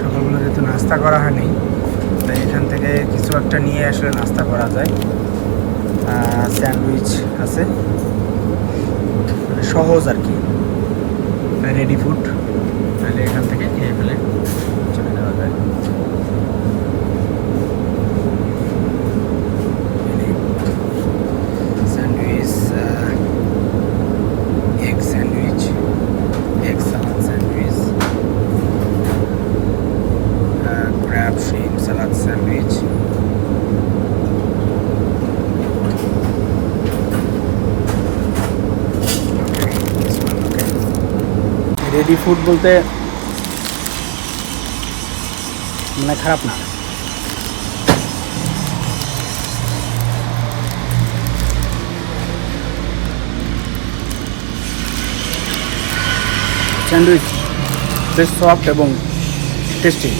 সকালবেলা যেহেতু নাস্তা করা হয়নি, তাই এখান থেকে কিছু একটা নিয়ে আসলে নাস্তা করা যায়। স্যান্ডউইচ আছে, মানে সহজ আর কি, রেডি ফুড, তাহলে এখান থেকে খেয়ে ফেলে চলে যাওয়া যায়। Sandwich, egg sandwich, egg salad sandwich, crab shrimp salad sandwich, ready food বলতে মানে খারাপ না। স্যান্ডউইচ বেশ সফট এবং টেস্টি।